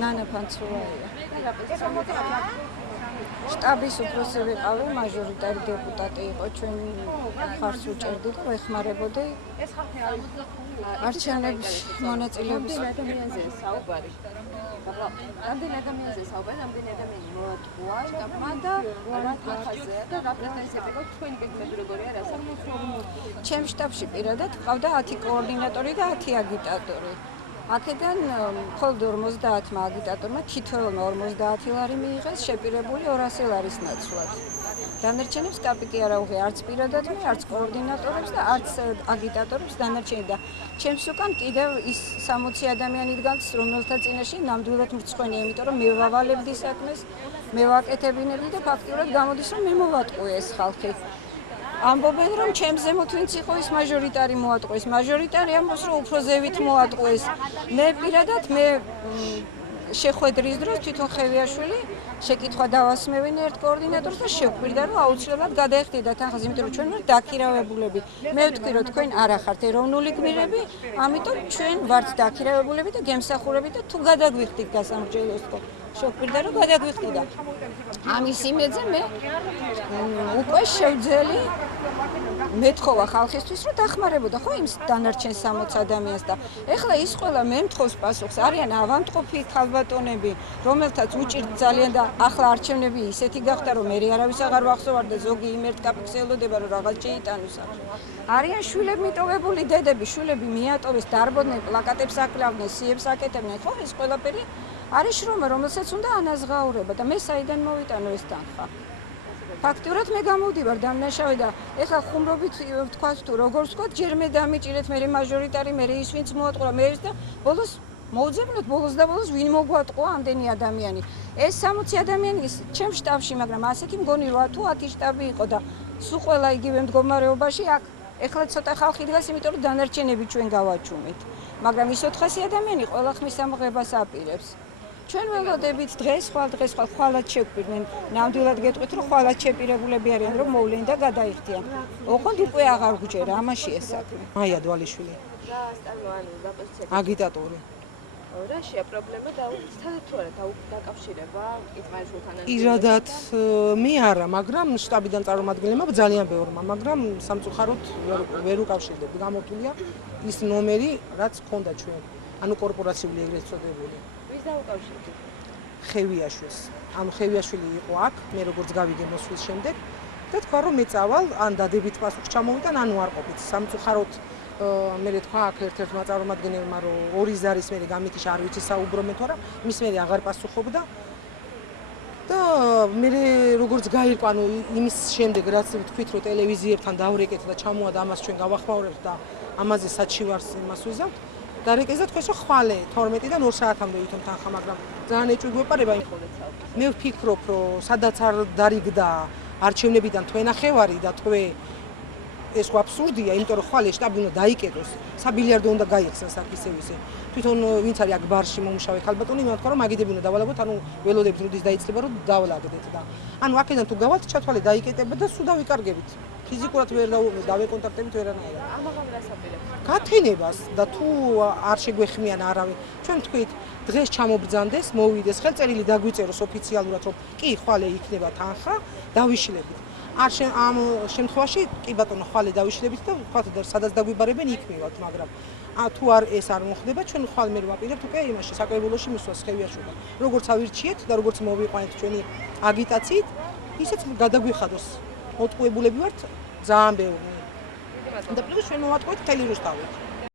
ნანა ფანცულაია. შტაბის უფროსი ვიყავი, მაჟორიტარი დეპუტატი იყო, ჩვენ ხარს უჭერდით, ვეხმარებოდი არჩევნების მონაწილეობის. ადამიანზეა საუბარი. რამდენი ადამიანზეა საუბარი, რამდენი ადამიანი მოატყუა შტაბმა და რა თანხაზეა და რა პრეტენზიები გაქვთ თქვენი კეთილები როგორია რა საკითხი? ჩემ შტაბში პირადად ყავდა 10 კოორდინატორი და 10 აგიტატორი. აქედან მხოლოდ 50-მა აგიტატორმა თითოეულმა 50 ლარი მიიღეს, შეპირებული 200 ლარის ნაცვლად. დანარჩენებს კაპიკი არ აუღია არც პირადად მე, არც კოორდინატორებს და არც აგიტატორებს დანარჩენი და ჩემს უკან კიდევ ის 60 ადამიანი დგას, რომელთა წინაშე ნამდვილად მრცხვენია, იმიტომ რომ მე ვავალებდი საქმეს, მე ვაკეთებინებდი და ფაქტიურად გამოდის რომ მე მოვატყუე ეს ხალხი. ამბობენ რომ ჩემ ზემოთ ვინც იყო ის მაჟორიტარი მოატყუეს. მაჟორიტარი ამბობს რომ უფრო ზევით მოატყუეს. მე პირადად მე შეხვედრის დროს თვითონ ხევიაშვილი შეკითხვა დავასმევინე ერთ კოორდინატორს და შევხვირდა რომ აუცილებლად გადაეხდიდა თანხას, იმიტომ რომ ჩვენ ვართ დაქირავებულები. მე ვთქვი რომ თქვენ არ ახართ ეროვნული გმირები, ამიტომ ჩვენ ვართ დაქირავებულები და გემსახურები და თუ გადაგვიხდით გასამრჯელოს ხო შევხვირდა რომ გადაგვიხდიდა. ამის იმედზე მე უკვე შევძელი მეთხოვა ხალხისთვის რომ დახმარებოდა ხო იმ დანარჩენ 60 ადამიანს და ეხლა ის ყველა მე მთხოვს პასუხს არიან ავადმყოფი ქალბატონები რომელთაც უჭირთ ძალიან და ახლა არჩევნები ისეთი გახდა რომ მე არავის აღარ ვახსოვარ და ზოგი იმერთ კაპიკს ელოდება რომ რაღაც შეიტანოს არიან შვილები მიტოვებული დედები შვილები მიატოვეს დარბოდნენ პლაკატებს აკლავდნენ სიებს აკეთებდნენ ხო ეს ყველაფერი არის შრომა რომელსაც უნდა ანაზღაურება და მე საიდან მოვიტანო ეს თანხა ფაქტურად მე გამოვდივარ დამნაშავე და ეხლა ხუმრობით ვთქვათ თუ როგორც ვთქვათ ჯერ მე დამიჭირეთ მე მაჟორიტარი მე ის ვინც მოატყუა მე ის და ბოლოს მოუძებნოთ ბოლოს და ბოლოს ვინ მოგვატყუა ამდენი ადამიანი ეს 60 ადამიანი ჩემ შტაბში მაგრამ ასეთი მგონი რა თუ 10 შტაბი იყო და სულ ყველა იგივე მდგომარეობაში აქ ეხლა ცოტა ხალხი დგას იმიტომ რომ დანარჩენები ჩვენ გავაჩუმეთ მაგრამ ის 400 ადამიანი ყველა ხმის ამღებას აპირებს ჩვენ ველოდებით დღეს ხვალად შევკვირდნენ ნამდვილად გეტყვით რომ ხვალად შეპირებულები არიან რომ მოვლენ და გადაიხდიან ოღონდ უკვე აღარ გვჯერა ამაშია საქმე მაია დვალიშვილი რა სტანოანი რა პოზიცია აგიტატორი რაშია პრობლემა და თვითონ თუ არა დაკავშირება იტყაიშულთან ირადად მე არა მაგრამ შტაბიდან წარმომადგენლებმა ძალიან ბევრმა მაგრამ სამწუხაროდ ვერ უკავშირდები გამოთვლია ის ნომერი რაც ჰქონდა ჩვენ ანუ კორპორაციული ეგრეთ წოდებული ვის დაუკავშირდით ხევიაშვილს ანუ ხევიაშვილი იყო აქ მე როგორც გავიგე მოსვლის შემდეგ და თქვა რომ მე წავალ ან დადებით პასუხს ჩამოვიტან ანუ არ ყოფით სამწუხაროდ მე თქვა აქ ერთ-ერთმა წარმომადგენელმა რომ ორი ზარის მე გამითიშა არ ვიცი საუბრობენ თუ არა მის მე აღარ პასუხობდა და მე როგორც გაირკვა ანუ იმის შემდეგ რაც ვთქვით რომ ტელევიზიებთან დავრეკეთ და ჩამოადა ამას ჩვენ გავახმაურებთ და ამაზე საჩივარს იმას ვიზავთ დარეკეს და თქვენს რომ ხვალე 12-დან 2 საათამდე ვითომ თანხა მაგრამ ძალიან ეჭვი გვეპარება მე ვფიქრობ რომ სადაც არ დარიგდა არჩევნებიდან თვენახევარი და თვე ეს აბსურდია იმიტომ რომ ხვალე შტაბი უნდა დაიკეტოს საბილიარდო უნდა გაიხსნას აქ ისე თვითონ ვინც არის აქ ბარში მომუშავე ქალბატონი მე ვთქვა რომ მაგიდები უნდა დავალაგოთ ანუ ველოდებით როდის დაიწლება რომ დავალაგდეთ და ანუ აქედან თუ გავალთ ჩათვალე დაიკეტება და სულ დავიკარგებით ფიზიკურად ვერ დავეკონტაქტებით ვერანაირად ამაღამ რას აპირებთ გათენებას და თუ არ შეგვეხმიან არავინ ჩვენ თქვით დღეს ჩამობრძანდეს მოვიდეს ხელწერილი დაგვიწეროს ოფიციალურად რომ კი ხვალე იქნება თანხა დავიშლებით ამ შემთხვევაში კი ბატონო ხვალე დავიშლებით და ვთქვათ სადაც დაგვიბარებენ იქ მივაქვთ მაგრამ თუ არ ეს არ მოხდება ჩვენ ხვალ მე ვაპირებთ უკვე იმაში საკრებულოში მისვლას ხევიაშვილმა როგორც ავირჩიეთ და როგორც მოვიყვანეთ ჩვენი აგიტაციით ისეც გადაგვიხადოს მოტყუებულები ვართ ძალიან ბევრი და პლუს ჩვენ მოვატყუეთ მთელი რუსთავით